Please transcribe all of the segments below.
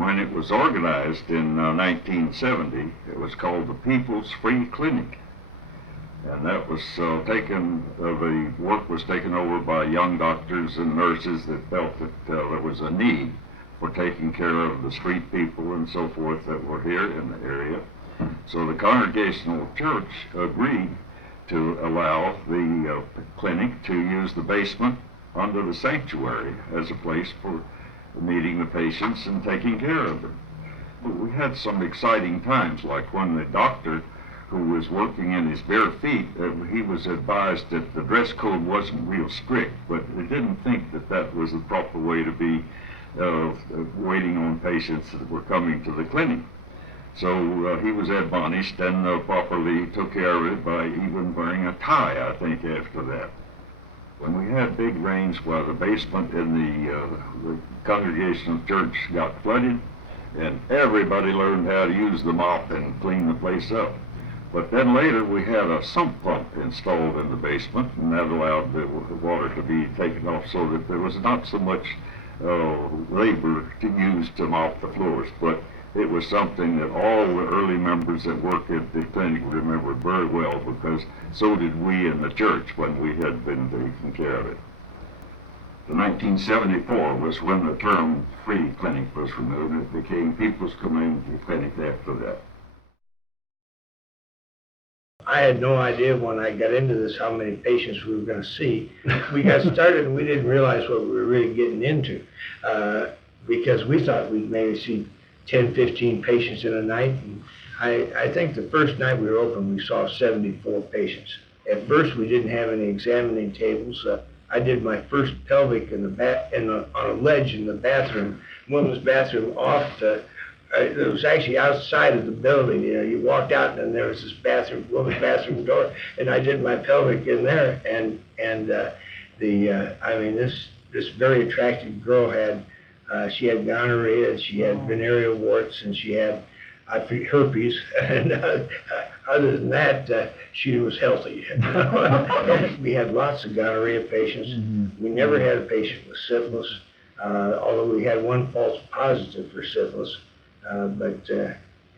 When it was organized in 1970, it was called the People's Free Clinic. And that was the work was taken over by young doctors and nurses that felt that there was a need for taking care of the street people and so forth that were here in the area. So the Congregational Church agreed to allow the clinic to use the basement under the sanctuary as a place for meeting the patients and taking care of them. But we had some exciting times, like when the doctor who was working in his bare feet, he was advised that the dress code wasn't real strict, but he didn't think that that was the proper way to be waiting on patients that were coming to the clinic. So he was admonished and properly took care of it by even wearing a tie, I think, after that. When we had big rains, well, the basement in the Congregational Church got flooded, and everybody learned how to use the mop and clean the place up. But then later we had a sump pump installed in the basement, and that allowed the water to be taken off so that there was not so much labor to use to mop the floors. But it was something that all the early members that worked at the clinic remembered very well, because so did we in the church when we had been taking care of it. In 1974 was when the term free clinic was removed, and it became People's Community Clinic after that. I had no idea when I got into this how many patients we were going to see. We got started and we didn't realize what we were really getting into, because we thought we'd maybe see 10, 15 patients in a night. And I think the first night we were open, we saw 74 patients. At first, we didn't have any examining tables. I did my first pelvic on a ledge in the bathroom, women's bathroom it was actually outside of the building. You know, you walked out and there was this women's bathroom door, and I did my pelvic in there. This very attractive girl she had gonorrhea, she had venereal warts, and she had herpes. And other than that, she was healthy. We had lots of gonorrhea patients. Mm-hmm. We never had a patient with syphilis, although we had one false positive for syphilis. But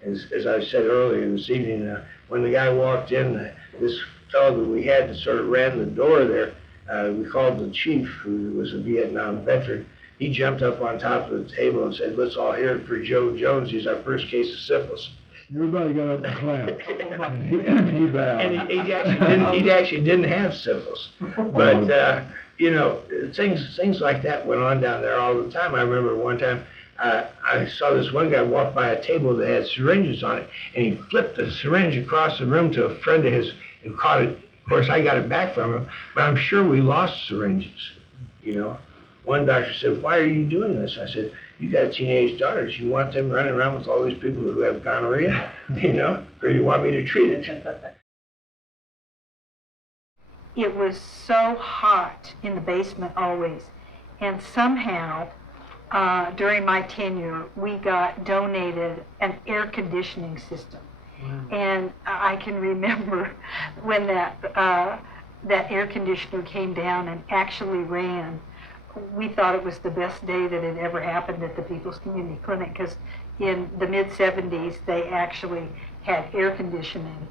as I said earlier this evening, when the guy walked in, this fellow that we had that sort of ran the door there, we called the chief, who was a Vietnam veteran. He jumped up on top of the table and said, "Let's all hear it for Joe Jones. He's our first case of syphilis." Everybody got up and clapped. He bowed. And he actually didn't have syphilis. But, things like that went on down there all the time. I remember one time, I saw this one guy walk by a table that had syringes on it, and he flipped the syringe across the room to a friend of his who caught it. Of course, I got it back from him, but I'm sure we lost syringes, One doctor said, "Why are you doing this?" I said, "You got teenage daughters. You want them running around with all these people who have gonorrhea, or you want me to treat it?" It was so hot in the basement always, and somehow during my tenure, we got donated an air conditioning system. Wow. And I can remember when that air conditioner came down and actually ran. We thought it was the best day that had ever happened at the People's Community Clinic, because in the mid-70s, they actually had air conditioning.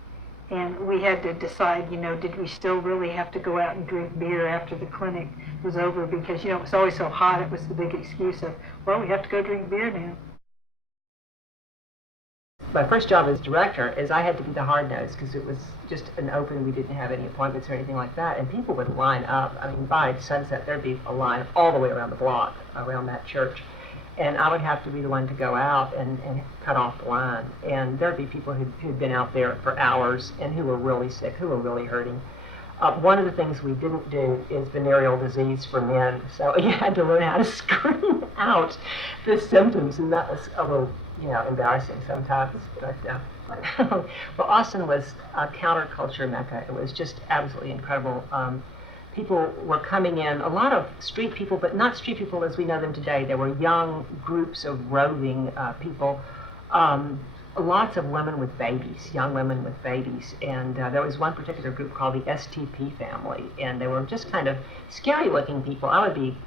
And we had to decide, did we still really have to go out and drink beer after the clinic was over? Because, it was always so hot, it was the big excuse of, well, we have to go drink beer now. My first job as director is I had to be the hard nose, because it was just an open, we didn't have any appointments or anything like that, and people would line up. I mean, by sunset, there'd be a line all the way around the block, around that church. And I would have to be the one to go out and cut off the line. And there'd be people who'd been out there for hours and who were really sick, who were really hurting. One of the things we didn't do is venereal disease for men. So you had to learn how to scream out the symptoms, and that was a little, embarrassing sometimes. But well, Austin was a counterculture mecca. It was just absolutely incredible. People were coming in, a lot of street people, but not street people as we know them today. There were young groups of roving people, lots of women with babies, young women with babies. And there was one particular group called the STP family, and they were just kind of scary looking people. I would be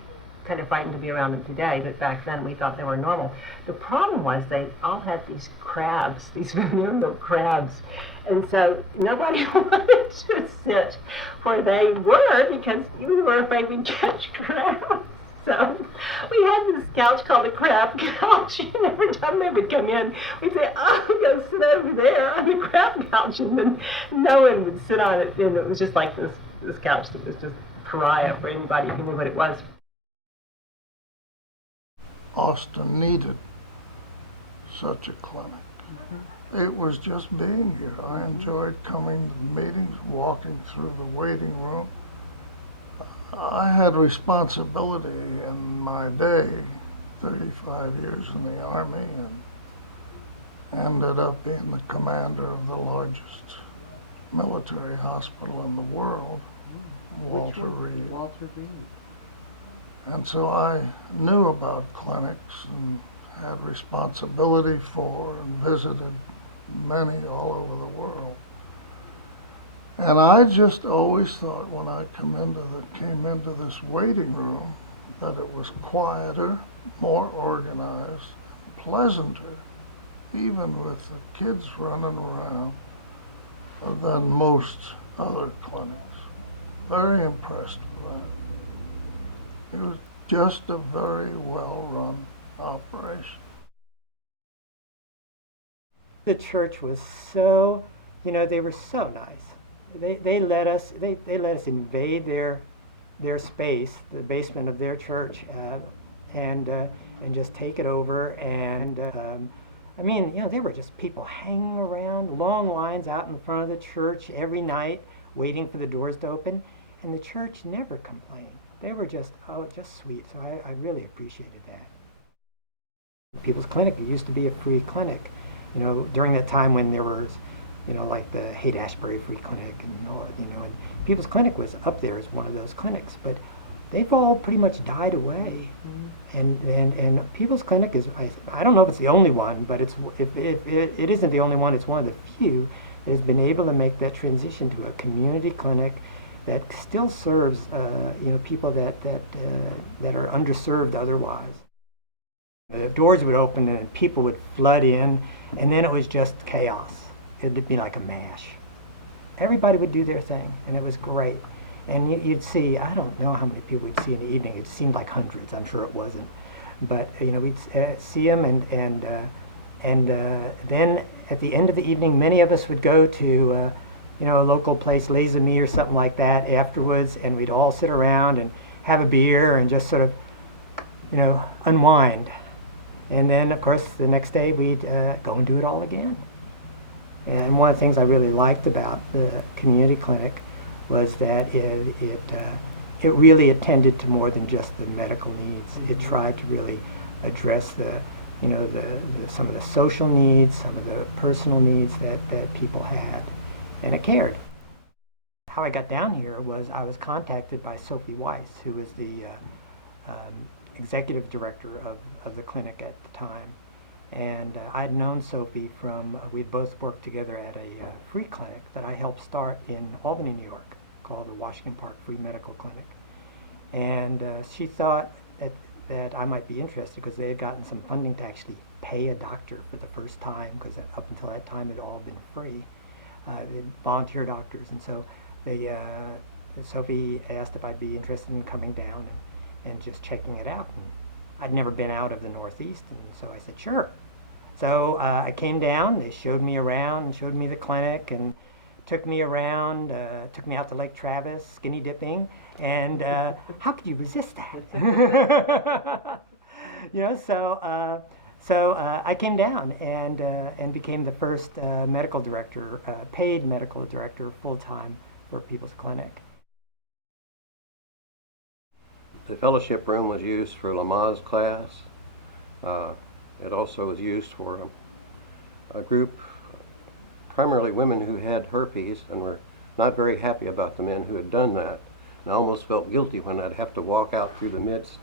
kind of frightened to be around them today, but back then we thought they were normal. The problem was they all had these crabs, these venereal crabs, and so nobody wanted to sit where they were because we were afraid we'd catch crabs. So we had this couch called the crab couch, and every time they would come in, we'd say, "Oh, go sit over there on the crab couch," and then no one would sit on it, and it was just like this couch that was just pariah for anybody who knew what it was. Austin needed such a clinic. It was just being here. I enjoyed coming to the meetings, walking through the waiting room. I had responsibility in my day, 35 years in the Army, and ended up being the commander of the largest military hospital in the world, Walter Reed. Walter Reed. And so I knew about clinics and had responsibility for and visited many all over the world. And I just always thought when I came into this waiting room that it was quieter, more organized, pleasanter, even with the kids running around, than most other clinics. Very impressed with that. It was just a very well-run operation. The church was so, they were so nice. They let us invade their space, the basement of their church, and just take it over. And they were just people hanging around, long lines out in front of the church every night, waiting for the doors to open, and the church never complained. They were just sweet. So I really appreciated that. People's Clinic, it used to be a free clinic, during that time when there was, like the Haight-Ashbury Free Clinic, and People's Clinic was up there as one of those clinics, but they've all pretty much died away. And People's Clinic is, I don't know if it's the only one, but if it isn't the only one, it's one of the few that has been able to make that transition to a community clinic that still serves people that are underserved otherwise. The doors would open and people would flood in, and then it was just chaos. It'd be like a mash. Everybody would do their thing, and it was great. And you'd see, I don't know how many people we'd see in the evening. It seemed like hundreds. I'm sure it wasn't. But we'd see them, and then at the end of the evening, many of us would go to a local place, Les Amis or something like that, afterwards, and we'd all sit around and have a beer and just sort of, unwind. And then, of course, the next day we'd go and do it all again. And one of the things I really liked about the community clinic was that it really attended to more than just the medical needs. It tried to really address some of the social needs, some of the personal needs that people had, and it cared. How I got down here was I was contacted by Sophie Weiss, who was the executive director of the clinic at the time. And I'd known Sophie from, we'd both worked together at a free clinic that I helped start in Albany, New York, called the Washington Park Free Medical Clinic. And she thought that I might be interested because they had gotten some funding to actually pay a doctor for the first time, because up until that time it had all been free. Volunteer doctors. And so Sophie asked if I'd be interested in coming down and just checking it out. And I'd never been out of the Northeast, and so I said, sure. So I came down, they showed me around, and showed me the clinic, and took me around, took me out to Lake Travis, skinny dipping, and how could you resist that? So I came down and became the first medical director, paid medical director, full-time for People's Clinic. The fellowship room was used for Lamaze class. It also was used for a group, primarily women who had herpes and were not very happy about the men who had done that. And I almost felt guilty when I'd have to walk out through the midst.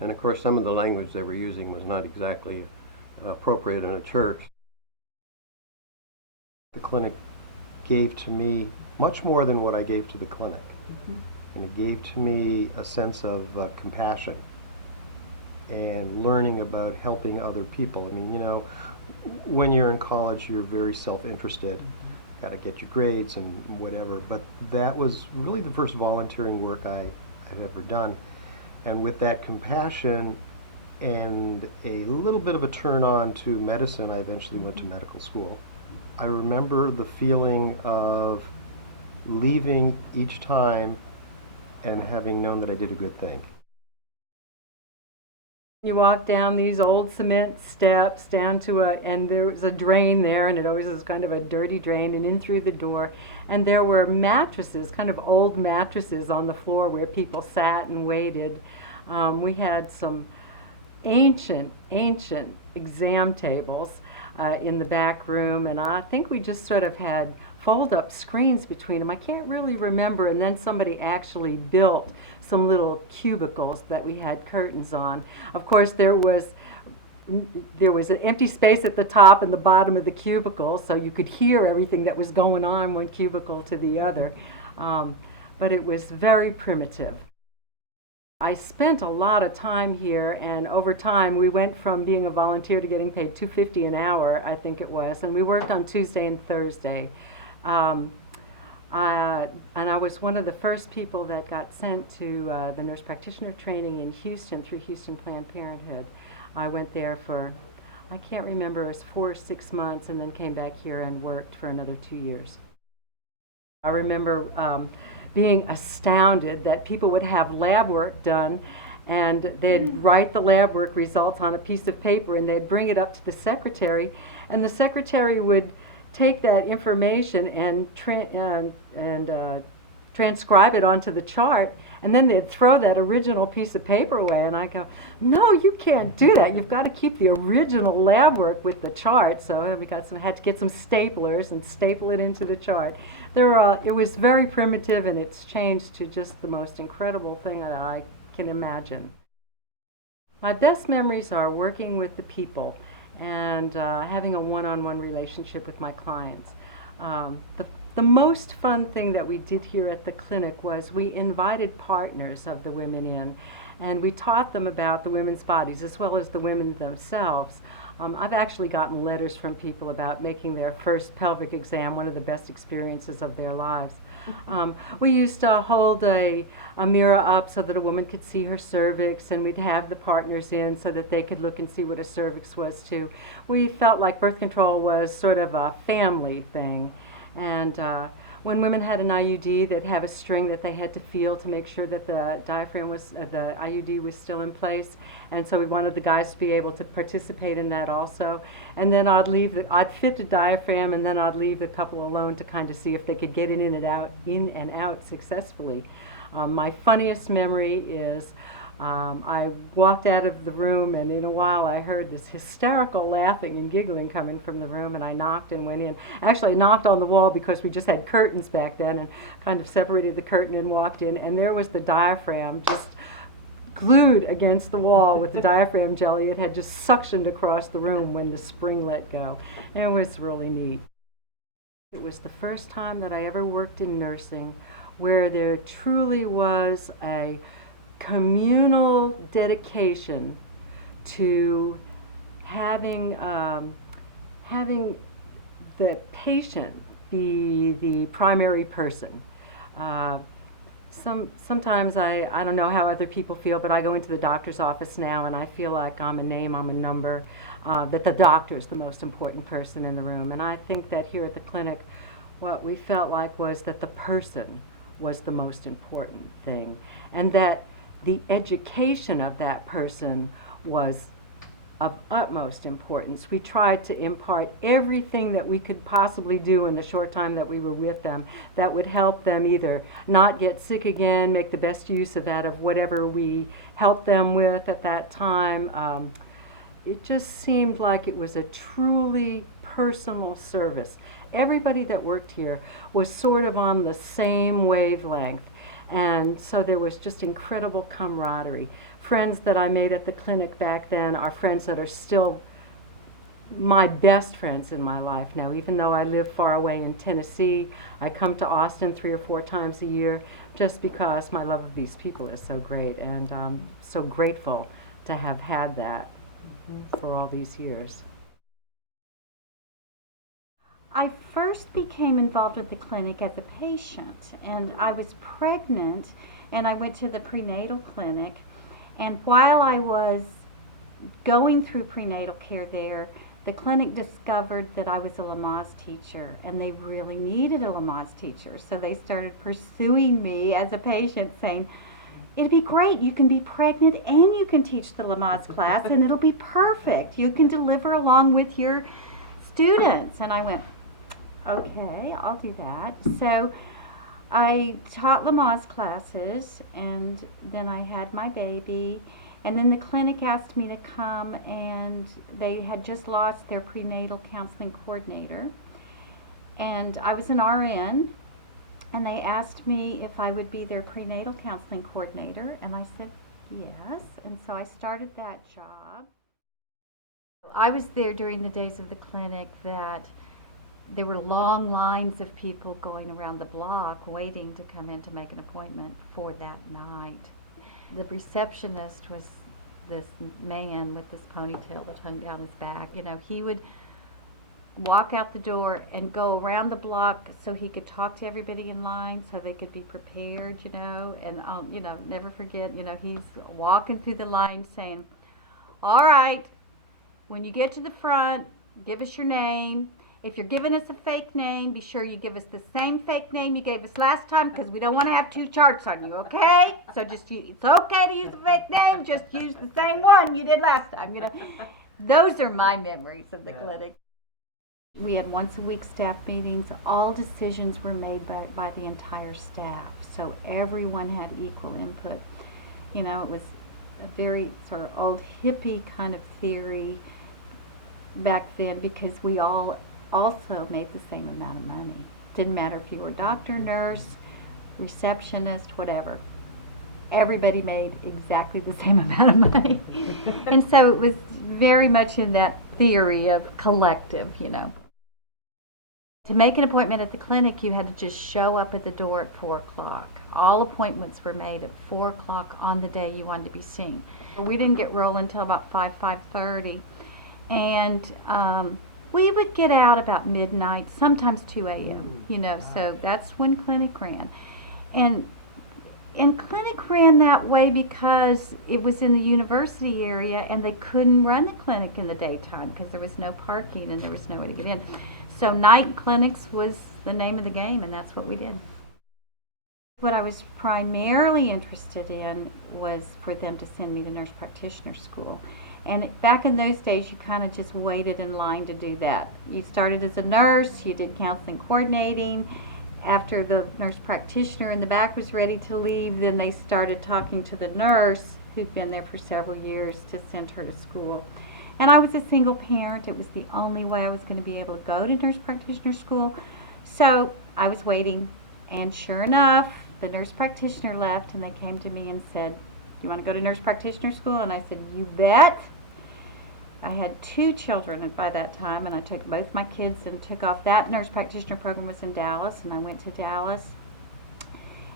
And of course, some of the language they were using was not exactly appropriate in a church. The clinic gave to me much more than what I gave to the clinic. and it gave to me a sense of compassion and learning about helping other people. I mean, you know, when you're in college, you're very self-interested. Got to get your grades and whatever. But that was really the first volunteering work I've ever done. And with that compassion and a little bit of a turn on to medicine, I eventually went to medical school. I remember the feeling of leaving each time and having known that I did a good thing. You walk down these old cement steps down to and there was a drain there, and it always was kind of a dirty drain, and in through the door, and there were mattresses, kind of old mattresses on the floor where people sat and waited. We had some ancient exam tables in the back room, and I think we just sort of had fold-up screens between them. I can't really remember, and then somebody actually built some little cubicles that we had curtains on. Of course, there was an empty space at the top and the bottom of the cubicle, so you could hear everything that was going on one cubicle to the other. But it was very primitive. I spent a lot of time here, and over time we went from being a volunteer to getting paid $2.50 an hour, I think it was, and we worked on Tuesday and Thursday. And I was one of the first people that got sent to the nurse practitioner training in Houston through Houston Planned Parenthood. I went there for, I can't remember, it was 4 or 6 months, and then came back here and worked for another 2 years. I remember being astounded that people would have lab work done, and they'd write the lab work results on a piece of paper, and they'd bring it up to the secretary, and the secretary would take that information and transcribe it onto the chart, and then they'd throw that original piece of paper away. And I go, no, you can't do that. You've got to keep the original lab work with the chart. So had to get some staplers and staple it into the chart. It was very primitive, and it's changed to just the most incredible thing that I can imagine. My best memories are working with the people and having a one-on-one relationship with my clients. The most fun thing that we did here at the clinic was we invited partners of the women in, and we taught them about the women's bodies as well as the women themselves. I've actually gotten letters from people about making their first pelvic exam one of the best experiences of their lives. We used to hold a mirror up so that a woman could see her cervix, and we'd have the partners in so that they could look and see what a cervix was too. We felt like birth control was sort of a family thing. And when women had an IUD, they'd have a string that they had to feel to make sure that the diaphragm was, the IUD was still in place. And so we wanted the guys to be able to participate in that also. And then I'd fit the diaphragm, and then I'd leave the couple alone to kind of see if they could get in and out successfully. My funniest memory is I walked out of the room, and in a while I heard this hysterical laughing and giggling coming from the room, and I knocked and went in. Actually, I knocked on the wall because we just had curtains back then, and kind of separated the curtain and walked in, and there was the diaphragm just glued against the wall with the diaphragm jelly. It had just suctioned across the room when the spring let go. And it was really neat. It was the first time that I ever worked in nursing where there truly was a communal dedication to having the patient be the primary person. Sometimes I don't know how other people feel, but I go into the doctor's office now and I feel like I'm a name, I'm a number, that the doctor is the most important person in the room. And I think that here at the clinic, what we felt like was that the person was the most important thing, and that the education of that person was of utmost importance. We tried to impart everything that we could possibly do in the short time that we were with them that would help them either not get sick again, make the best use of whatever we helped them with at that time. It just seemed like it was a truly personal service. Everybody that worked here was sort of on the same wavelength. And so there was just incredible camaraderie. Friends that I made at the clinic back then are friends that are still my best friends in my life now. Even though I live far away in Tennessee, I come to Austin 3 or 4 times a year just because my love of these people is so great, and I'm so grateful to have had that for all these years. I first became involved with the clinic as a patient, and I was pregnant, and I went to the prenatal clinic, and while I was going through prenatal care there, the clinic discovered that I was a Lamaze teacher, and they really needed a Lamaze teacher, so they started pursuing me as a patient, saying, it'd be great, you can be pregnant and you can teach the Lamaze class, and it'll be perfect. You can deliver along with your students. And I went, okay, I'll do that. So I taught Lamaze classes, and then I had my baby, and then the clinic asked me to come, and they had just lost their prenatal counseling coordinator, and I was an RN, and they asked me if I would be their prenatal counseling coordinator, and I said yes, and so I started that job. I was there during the days of the clinic that there were long lines of people going around the block waiting to come in to make an appointment for that night. The receptionist was this man with this ponytail that hung down his back. You know, he would walk out the door and go around the block so he could talk to everybody in line so they could be prepared, you know, and you know, never forget, you know, he's walking through the line saying, all right, when you get to the front, give us your name. If you're giving us a fake name, be sure you give us the same fake name you gave us last time, because we don't want to have 2 charts on you, okay? So just it's okay to use a fake name, just use the same one you did last time, you know. Those are my memories of the clinic. We had once a week staff meetings. All decisions were made by the entire staff, so everyone had equal input. You know, it was a very sort of old hippie kind of theory back then, because we all also made the same amount of money. Didn't matter if you were doctor, nurse, receptionist, whatever. Everybody made exactly the same amount of money. And so it was very much in that theory of collective, you know. To make an appointment at the clinic, you had to just show up at the door at 4 o'clock. All appointments were made at 4 o'clock on the day you wanted to be seen. We didn't get rolling until about 5:30. And we would get out about midnight, sometimes 2 a.m., you know, so that's when clinic ran. And clinic ran that way because it was in the university area, and they couldn't run the clinic in the daytime because there was no parking and there was no way to get in. So night clinics was the name of the game, and that's what we did. What I was primarily interested in was for them to send me to nurse practitioner school. And back in those days, you kind of just waited in line to do that. You started as a nurse, you did counseling coordinating. After the nurse practitioner in the back was ready to leave, then they started talking to the nurse who'd been there for several years to send her to school. And I was a single parent. It was the only way I was going to be able to go to nurse practitioner school. So I was waiting, and sure enough, the nurse practitioner left, and they came to me and said, do you want to go to nurse practitioner school? And I said, you bet. I had 2 children by that time, and I took both my kids and took off. That nurse practitioner program was in Dallas, and I went to Dallas.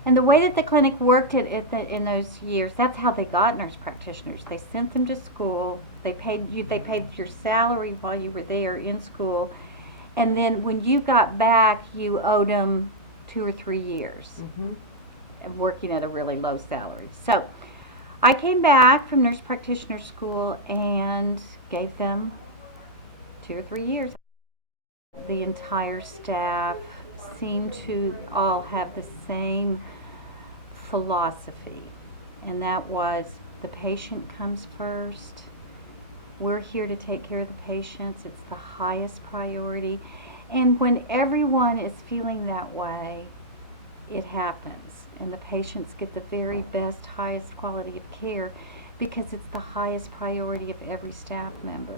And the way that the clinic worked in those years, that's how they got nurse practitioners. They sent them to school. They paid your salary while you were there in school, and then when you got back, you owed them 2 or 3 years of working at a really low salary. So I came back from nurse practitioner school and gave them 2 or 3 years. The entire staff seemed to all have the same philosophy, and that was the patient comes first. We're here to take care of the patients. It's the highest priority. And when everyone is feeling that way, it happens. And the patients get the very best, highest quality of care because it's the highest priority of every staff member.